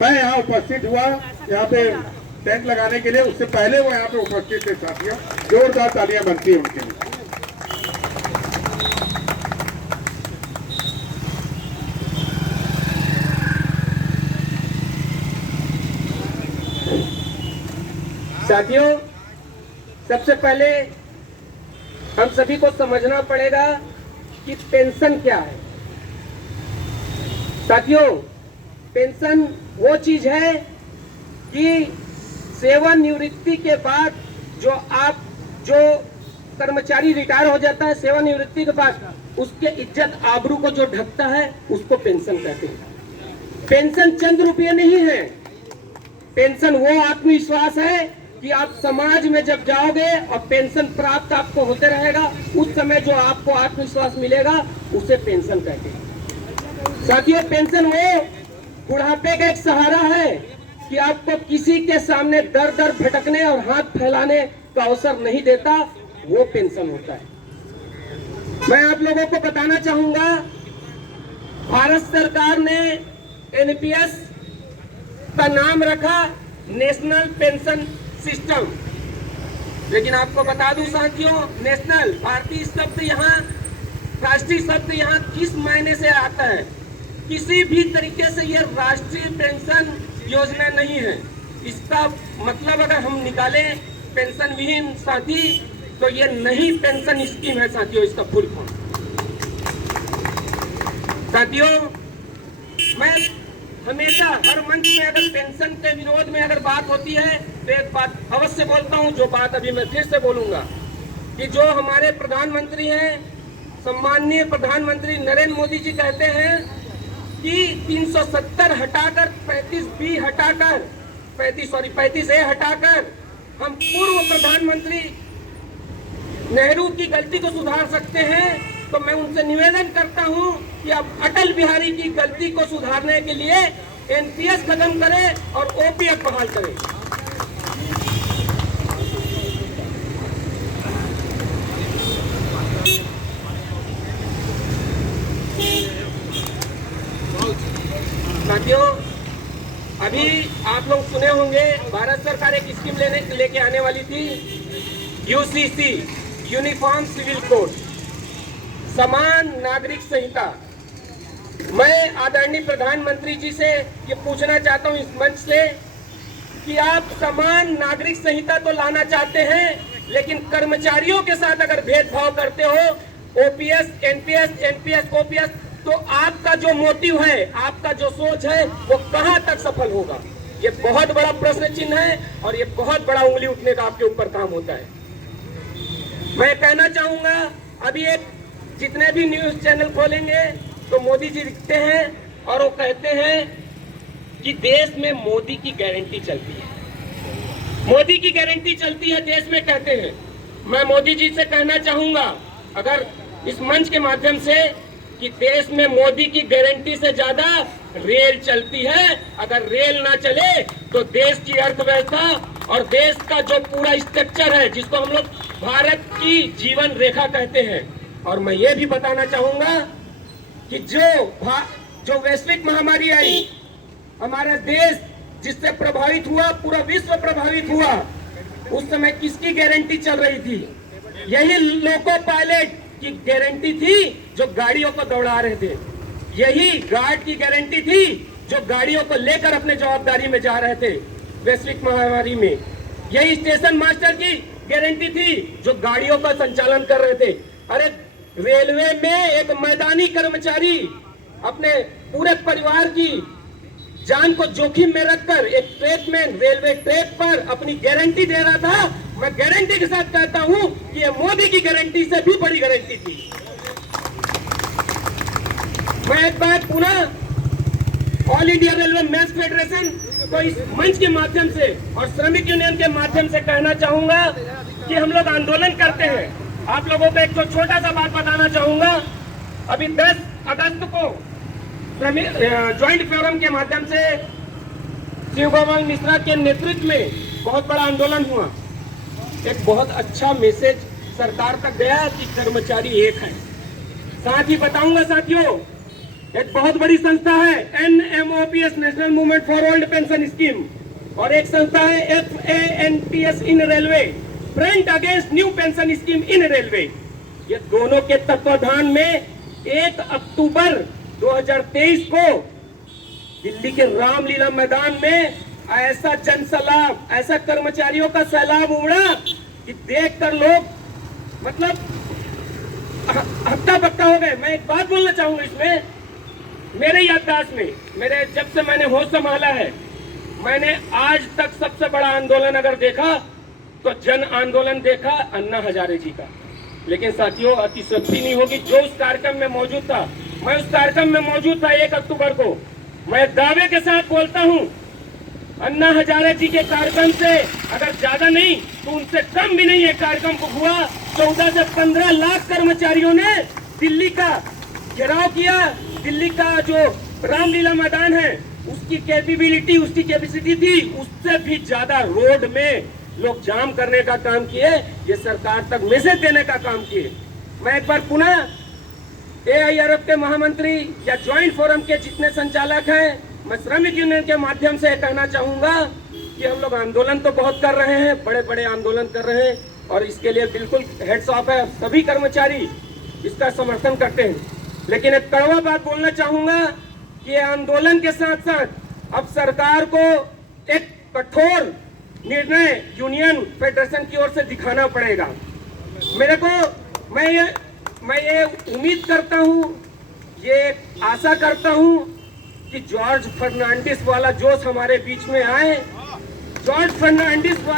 मैं यहाँ उपस्थित हुआ यहाँ पे टेंट लगाने के लिए, उससे पहले वो यहाँ पे उपस्थित थे साथियों। जोरदार तालियां बनती है उनके लिए। साथियों, सबसे पहले हम सभी को समझना पड़ेगा कि पेंशन क्या है। साथियों, पेंशन वो चीज है कि सेवानिवृत्ति के बाद जो कर्मचारी रिटायर हो जाता है, सेवानिवृत्ति के बाद उसके इज्जत आबरू को जो ढकता है उसको पेंशन कहते हैं। पेंशन चंद रुपये नहीं है। पेंशन वो आत्मविश्वास है कि आप समाज में जब जाओगे और पेंशन प्राप्त आपको होते रहेगा, उस समय जो आपको आत्मविश्वास मिलेगा उसे पेंशन कहते हैं। साथियों, पेंशन वो बुढ़ापे का एक सहारा है कि आपको किसी के सामने दर दर भटकने और हाथ फैलाने का अवसर नहीं देता, वो पेंशन होता है। मैं आप लोगों को बताना चाहूंगा, भारत सरकार ने एनपीएस का नाम रखा नेशनल पेंशन सिस्टम, लेकिन आपको बता दूं साथियों, नेशनल भारतीय शब्द यहाँ, राष्ट्रीय शब्द यहाँ किस मायने से आता है? किसी भी तरीके से ये राष्ट्रीय पेंशन योजना नहीं है। इसका मतलब अगर हम निकालें पेंशन विहीन साथी, तो ये नई पेंशन स्कीम है साथियों, इसका फुल फॉर्म। साथियों, मैं हमेशा हर मंच में अगर पेंशन के विरोध में अगर बात होती है तो एक बात अवश्य बोलता हूं, जो बात अभी मैं फिर से बोलूंगा कि जो हमारे प्रधानमंत्री हैं, सम्माननीय प्रधानमंत्री नरेंद्र मोदी जी कहते हैं कि 370 हटाकर 35B हटाकर 35A हटाकर हम पूर्व प्रधानमंत्री नेहरू की गलती को सुधार सकते हैं। तो मैं उनसे निवेदन करता हूं कि अब अटल बिहारी की गलती को सुधारने के लिए एनपीएस खत्म करें और ओपीएफ बहाल करें। साथियों, अभी आप लोग सुने होंगे भारत सरकार एक स्कीम लेके आने वाली थी, यूसीसी, यूनिफॉर्म सिविल कोड, समान नागरिक संहिता। मैं आदरणीय प्रधानमंत्री जी से ये पूछना चाहता हूँ इस मंच से कि आप समान नागरिक संहिता तो लाना चाहते हैं, लेकिन कर्मचारियों के साथ अगर भेदभाव करते हो, ओपीएस, एनपीएस, ओपीएस, तो आपका जो मोटिव है, आपका जो सोच है, वो कहां तक सफल होगा? ये बहुत बड़ा प्रश्न चिन्ह है और ये बहुत बड़ा उंगली उठने का आपके ऊपर काम होता है। मैं कहना चाहूंगा, अभी एक जितने भी न्यूज चैनल खोलेंगे तो मोदी जी दिखते हैं और वो कहते हैं कि देश में मोदी की गारंटी चलती है, मोदी की गारंटी चलती है देश में, कहते हैं। मैं मोदी जी से कहना चाहूंगा, अगर इस मंच के माध्यम से, कि देश में मोदी की गारंटी से ज्यादा रेल चलती है। अगर रेल ना चले तो देश की अर्थव्यवस्था और देश का जो पूरा स्ट्रक्चर है, जिसको हम लोग भारत की जीवन रेखा कहते हैं। और मैं ये भी बताना चाहूंगा कि जो वैश्विक महामारी आई, हमारा देश जिससे प्रभावित हुआ, पूरा विश्व प्रभावित हुआ, उस समय किसकी गारंटी चल रही थी? यही लोको पायलट की गारंटी थी जो गाड़ियों को दौड़ा रहे थे। यही गार्ड की गारंटी थी जो गाड़ियों को लेकर अपने जवाबदारी में जा रहे थे वैश्विक महामारी में। यही स्टेशन मास्टर की गारंटी थी जो गाड़ियों का संचालन कर रहे थे। अरे, रेलवे में एक मैदानी कर्मचारी अपने पूरे परिवार की जान को जोखिम में रखकर एक ट्रैकमैन रेलवे ट्रैक पर अपनी गारंटी दे रहा था। मैं गारंटी के साथ कहता हूं कि ये मोदी की गारंटी से भी बड़ी गारंटी थी। मैं एक बार पुनः all India railway men's federation को इस मंच के माध्यम से और श्रमिक यूनियन के माध्यम से कहना चाहूंगा कि हम लोग आंदोलन करते हैं। आप लोगों को एक छोटा सा बात बताना चाहूंगा। अभी 10 अगस्त को ज्वाइंट फोरम के माध्यम से शिव गोपाल मिश्रा के नेतृत्व में बहुत बड़ा आंदोलन हुआ। एक बहुत अच्छा मैसेज सरकार तक गया कि कर्मचारी एक है। साथ ही बताऊंगा साथियों एक बहुत बड़ी संस्था है NMOPS, national movement for old pension scheme, और एक संस्था है FANTS in railway, front against new pension scheme in railway. ये दोनों के तत्वाधान में 1 अक्टूबर 2023 को दिल्ली के रामलीला मैदान में ऐसा जनसैलाब, ऐसा कर्मचारियों का सैलाब उमड़ा कि देखकर लोग मतलब हक्का बक्का हो गए। मैं एक बात बोलना चाहूंगा इसमें, मेरे याददाश्त में, मेरे जब से मैंने होश संभाला है, मैंने आज तक सबसे बड़ा आंदोलन अगर देखा तो जन आंदोलन देखा अन्ना हजारे जी का। लेकिन साथियों, अतिशयोक्ति नहीं होगी, जो उस कार्यक्रम में मौजूद था, मैं उस कार्यक्रम में मौजूद था 1 अक्टूबर को, मैं दावे के साथ बोलता हूं, अन्ना हजारे जी के कार्यक्रम से अगर ज्यादा नहीं तो उनसे कम भी नहीं है कार्यक्रम को हुआ। 14 से 15 लाख कर्मचारियों ने दिल्ली का घेराव किया। दिल्ली का जो रामलीला मैदान है उसकी कैपेबिलिटी, उसकी कैपेसिटी थी, उससे भी ज्यादा रोड में लोग जाम करने का काम किए, ये सरकार तक मैसेज देने का काम किए। मैं एक बार पुनः AIRF के महामंत्री या ज्वाइंट फोरम के जितने संचालक हैं, मैं श्रमिक यूनियन के माध्यम से कहना चाहूंगा कि हम लोग आंदोलन तो बहुत कर रहे हैं, बड़े बड़े आंदोलन कर रहे हैं, और इसके लिए बिल्कुल हेड्स ऑफ है, सभी कर्मचारी इसका समर्थन करते हैं। लेकिन एक कड़वा बात बोलना चाहूंगा कि आंदोलन के साथ साथ अब सरकार को एक कठोर निर्णय यूनियन फेडरेशन की ओर से दिखाना पड़ेगा। मेरे को मैं ये उम्मीद करता हूं, ये आशा करता हूं कि जॉर्ज फर्नांडिस वाला जोश हमारे बीच में आए। जॉर्ज फर्नांडिस वाला